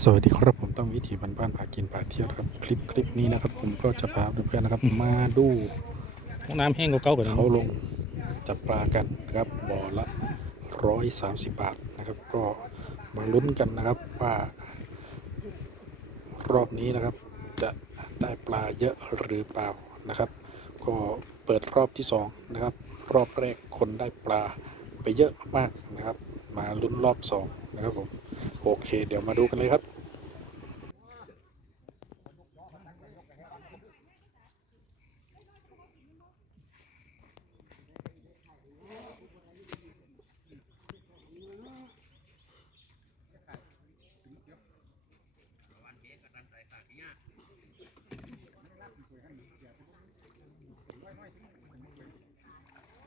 สวัสดีครับผมต้องวิถีบ้านบ้านๆพากินพาเที่ยวนะครับ คลิปคลิปนี้นะครับ ผมก็จะพาเพื่อนๆนะครับ มาดูห้องน้ำแห้งกว่าเก่ากันเขาลงจับปลากันนะครับบ่อละร้อยสามสิบบาทนะครับ ก็มาลุ้นกันนะครับว่า รอบนี้นะครับ จะได้ปลาเยอะหรือเปล่านะครับ ก็เปิดรอบที่สองนะครับ รอบแรกคนได้ปลาไปเยอะมากนะครับ มาลุ้นรอบสองนะครับผม โอเค เดี๋ยวมาดูกันเลยครับ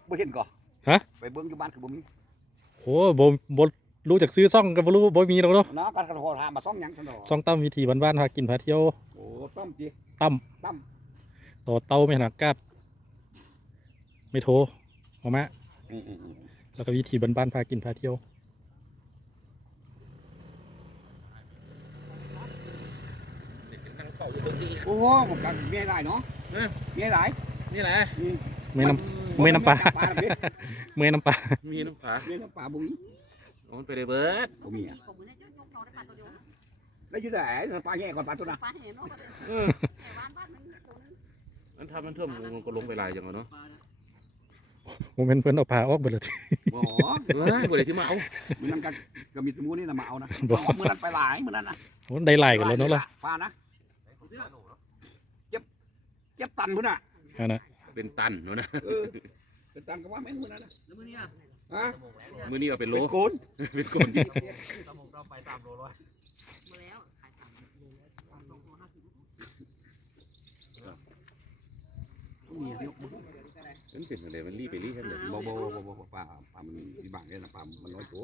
บ่เห็นก่อฮะ ไปเบิ่งอยู่บ้านคือบ่มีโอ้บ่บ่ รู้จักซื้อซ่องกับบ่รู้บ่มีหรอกเนาะเนาะการกระโทรถามมาซ่องหยังซั่นดอกซ่องตั้มวิธีบ้านๆพากินพาเที่ยวโอ้ต้อมจิตั้มตั้มต่อเตาไม่หันอากาศไม่โทรเอามาอืมแล้วก็วิธีบ้านๆพากินพาเที่ยวโอ้โหผมกันเมียหลายเนาะเมียหลายนี่แหละอืมไม่น้ำ ไม่น้ำปลาปลาแบบนี้เมื่อยน้ำปลา มีน้ำผา เมียน้ำปลาบ่มี โอ้มันไปเลยเบิร์ดบ่มีอะแล้วอยู่ไหนปลาแย่ก่อนปลาตัวน่ะปลาเห็นเนาะเออแต่บ้านบ้านมันตรงนั้นมันทำมันท่วมมันก็ลงไปลายอย่างเนาะผมเป็นเพื่อนเอาปลาออกไปเลยบ่เฮ้ยบ่ได้สิมาเอามื้อนั้นก็ก็มีสมูนี่น่ะมาเอานะบ่เอามื้อนั้นไปหลายมื้อนั้นน่ะโอ้ได้ไล่กันแล้วเนาะล่ะปลานะเจ็บเจ็บตันพุ่นน่ะอันนะเป็นตันเนาะนะเออเป็นตันก็ว่าแม่นมื้อนั้นน่ะแล้วมื้อนี้อะ ฮะมื้อนี้เอาเป็นโลเป็นโกนเป็นคนที่มาแล้วขายสามโลแล้วสามโลห้าสิบมีเยอะมันเป็นอะไรมันรีบไปรีบแค่ไหนบ่บ่บ่บ่บ่ปลาปลามันที่บางเนี่ยนะปลามันน้อยโต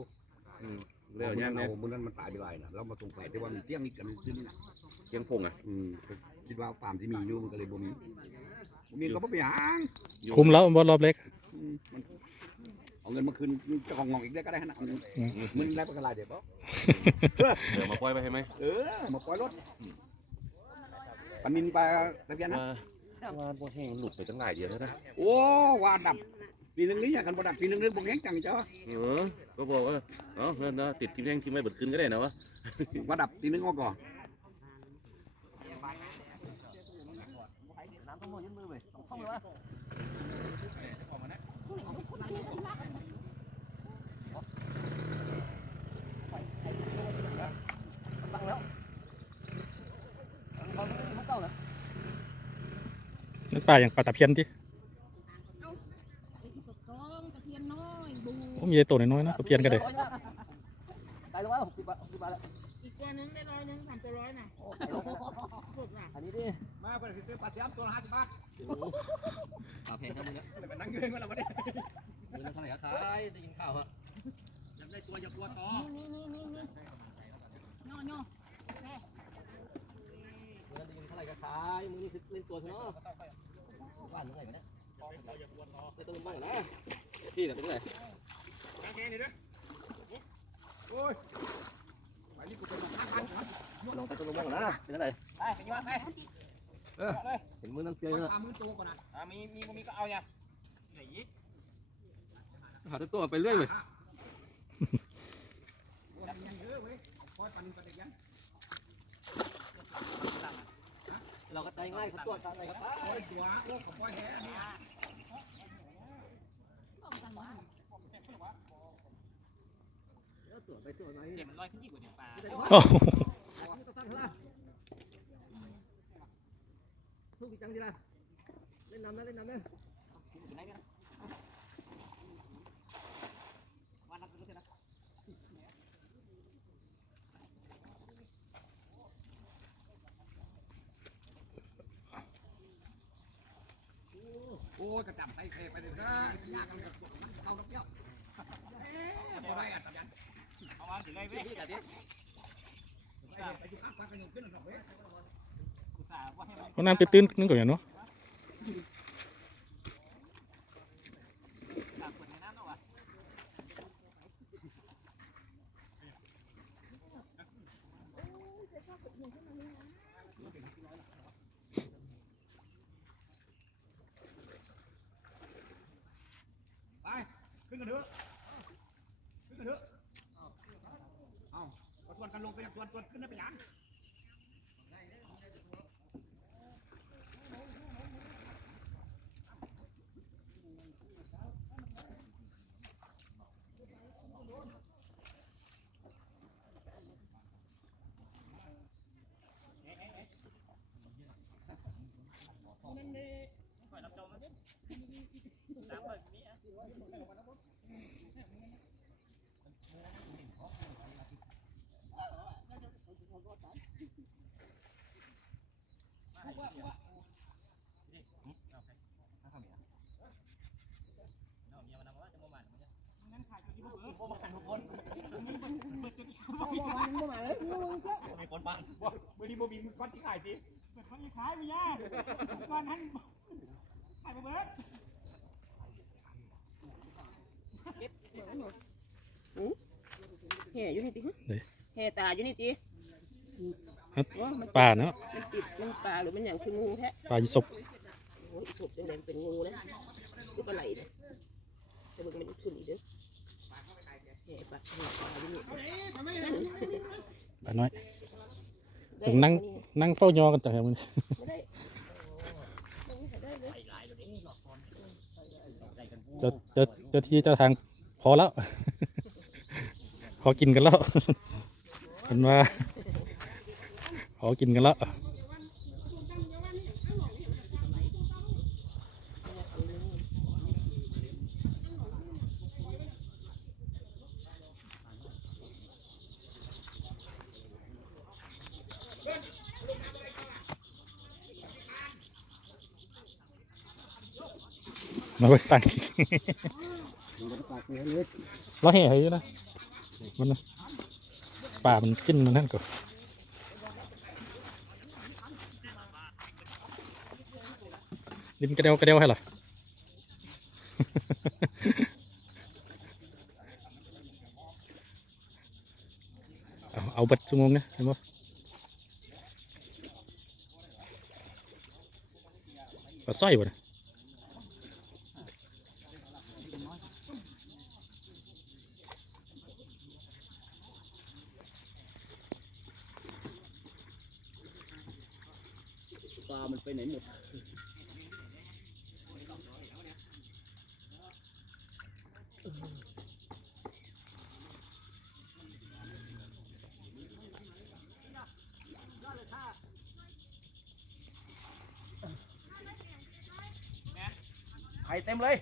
อืมแล้วย่างเนี่เนี่ยยมื้อนั้นมันตายไปหลายนะเรามาตรงไปแต่ว่ามันเตี้ยงนี่กันซึ่งเชียงพงอะอืมคิดว่าปลามที่มีอยู่มันก็เลยบ่มีบ่มีก็บ่ไปหางคุมแล้วบอลรอบเล็กอืมมัน เอาเงินมาคืนเจ้าของงองอีกได้ก็ได้ขนาดนั้นมึงได้ประกันลายเดี๋ยวบ่เดี๋ยวมาปล่อยไปให้ไหมเออมาปล่อยรถปลานินปลาตะเพียนนะว่าว่าบ่แห้งมันหลุดไปตั้งหลายเดือนแล้วนะโอ้ว่าดับปีหนึงนี่อย่างกันบ่ดับปีหนึงนี่บ่แข็งจังเจ้าเออก็บอกว่าเอ้าเนาะติดทีมแห้งทีมไม่เบิดขึ้นก็ได้นะวะว่าดับปีหนึงออกก่อนนั่นปลาอย่างปลาตะ เพียนที่สองตะเพียนน้อยบูผมมีตัวน้อยๆนะตะเพียนก็ได้ได้แล้วว่าหกสิบบาทหกสิบบาทแล้วอีกตัวนึงได้ร้อยนึงสามตัวร้อยน่ะสุดน่ะอันนี้ดิมาเพิ่นซื้อปลาเสียมตัวละ50บบาทปลาแพงครับมึงเนี่ยไปนั่งอยู่เองว่าเราบ่ได้มึงเท่าไหร่ขายได้กินข้าวฮะอยากได้ตัวอย่ากลัวต่อนี่นี่นี่นี่ย่อย่อมึงได้กินเท่าไหร่ก็ขายมึงนี่คือเล่นตัวเถอะเนาะ บ้านมึงไงกันเนี่ยได้ตัวมึงบ้างนะที่เนี่ยเป็นไงโอเคนี่ด้อโอ้ยไปนี่กูไปนอนข้างบ้านครับลองได้ตัวมึงบ้างนะเป็นอะไรไปไปยู่ว่าไปเห็นมือนั่งเปียกไปเนะมือโตก่อนนะมีมีมีก็เอาอย่าไหนหาตัวไปเรื่อยเลย โอ้ยยังเยอะเว้ยปล่อยปลายง่ายขตัวอะไรครับปล่อยตัวโอ้ก็ปล่อยแหอันนี้ตัวไปตัวไหนเดี๋ยวมันลอยขึ้นยิ่งกว่าเดี๋ยวปลาโอ้โหทุกจังดีละเล่นน้ำนะเล่นน้ำนะ ยกระจับใส่เคไปเลยนะยากกันกับมันเขาแล้วเปี้ยวบ่ได้อะตับยันเอาวางถึงไงเว้ยพี่กัดดิไปอยู่ข้างปลากันยู่ขึ้นหน่อยเว้ยห้องน้ำตื้นๆนึกก่อนเนาะ มีคนบ้านวันนี้โมบินก้อนที่ขายสิแห่อยู่นี่ติไหน แห่ตาอยู่นี่ติครับโอ้มันป่าเนาะมันติดมันปลาหรือมันอย่างคืองูแท้ปลายีสบโอ้ยสุดจังเลยเป็นงูนะคือปลาไหลเนี่ยจะเบิ่งมันจะขึ้นอีกเด้อแห่ปลาแห่ปลาอยู่นี่ปลาน้อย ได้ผมนั่งนั่งเฝ้ายอกันจังมันไม่ได้ได้เลยเจะจะเจะที่เจ้าทางพอแล้ว พอกินกันแล้วเห็นว่า พอกินกันแล้ว มาไปสั่งเราแห่ให้อยู่นะมันนะป่ามันกินมันนั่นก่อนริมกระเดียวกระเดียวให้หรอเอาเอาบัดชั่วโมงนะเห็นปะปลาสร้อยบ่นะ มันไปไหนหมดไข่เต็มเลย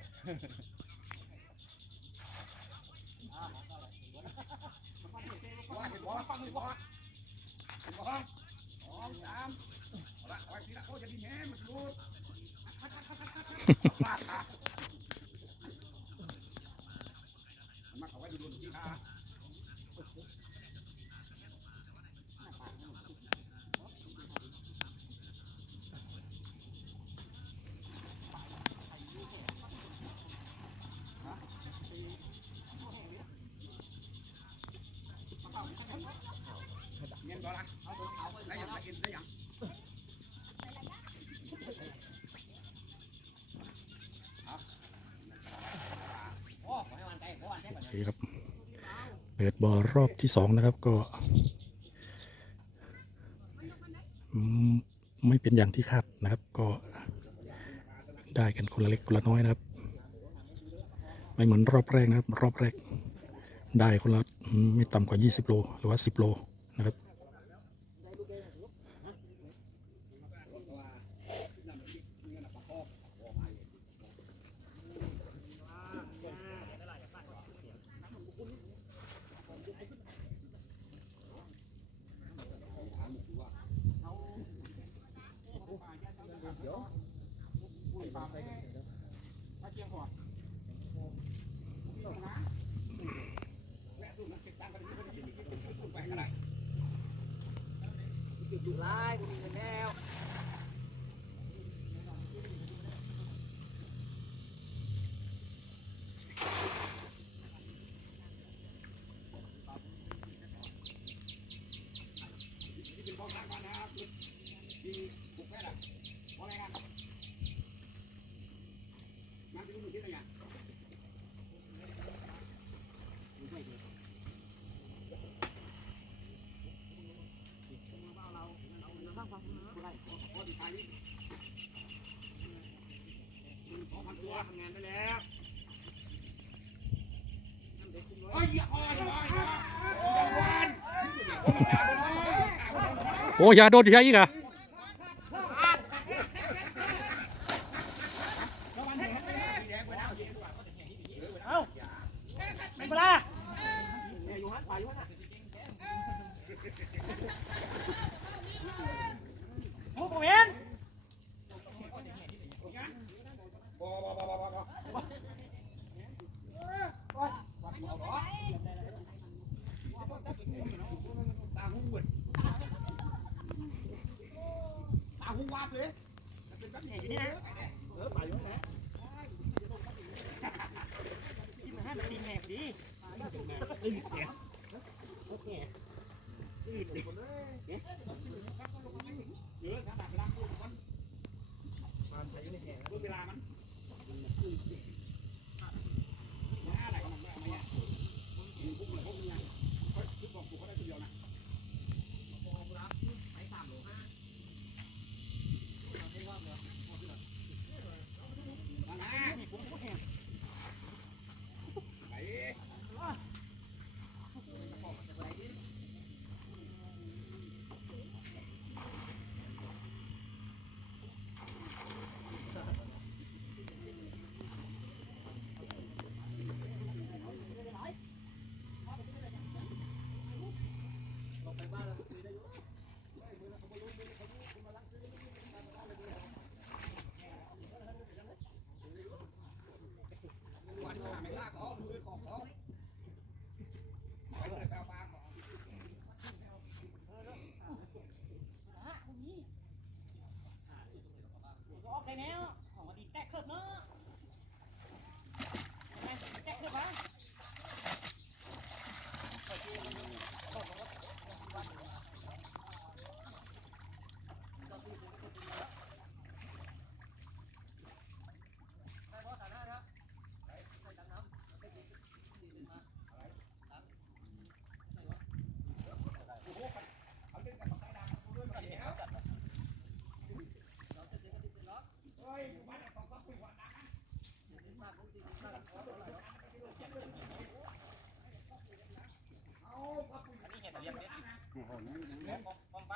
โอ เคครับ เปิดบ่อรอบที่สองนะครับก็ ไม่เป็นอย่างที่คาดนะครับ ก็ได้กันคนละเล็กคนละน้อยนะครับ ไม่เหมือนรอบแรกนะครับ รอบแรก ได้คนละไม่ต่ำกว่า 20 โล หรือว่า 10 โลนะครับ โอ้ยอ่าอ่นอย่าอ่นอย่าอ่อนโอ้ยยาโดนยาอีกอะ เย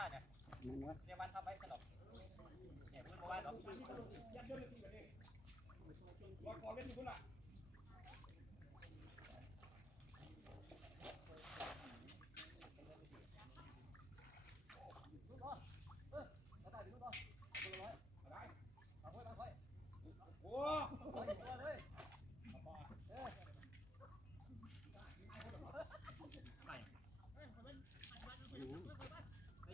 านเนี่ยเนี่ยมันทำไว้ขนมเนี่ยพูดมาว่าเนาะ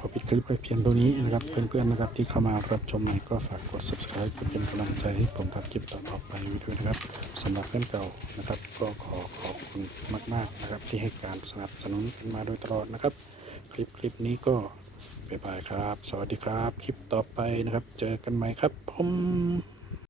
ขอปิดคลิปไปเพียงเท่านี้นะครับเพื่อนๆนะครับที่เข้ามารับชมใหม่ก็ฝากกด subscribe กดเป็นกำลังใจให้ผมทำคลิปต่อๆไปด้วยนะครับสำหรับเพื่อนเก่านะครับ ก็ขอขอบคุณมากๆนะครับ ที่ให้การสนับสนุนกันมาโดยตลอดนะครับ คลิปคลิปนี้ก็บ๊ายบายครับ สวัสดีครับ คลิปต่อไปนะครับ เจอกันใหม่ครับผม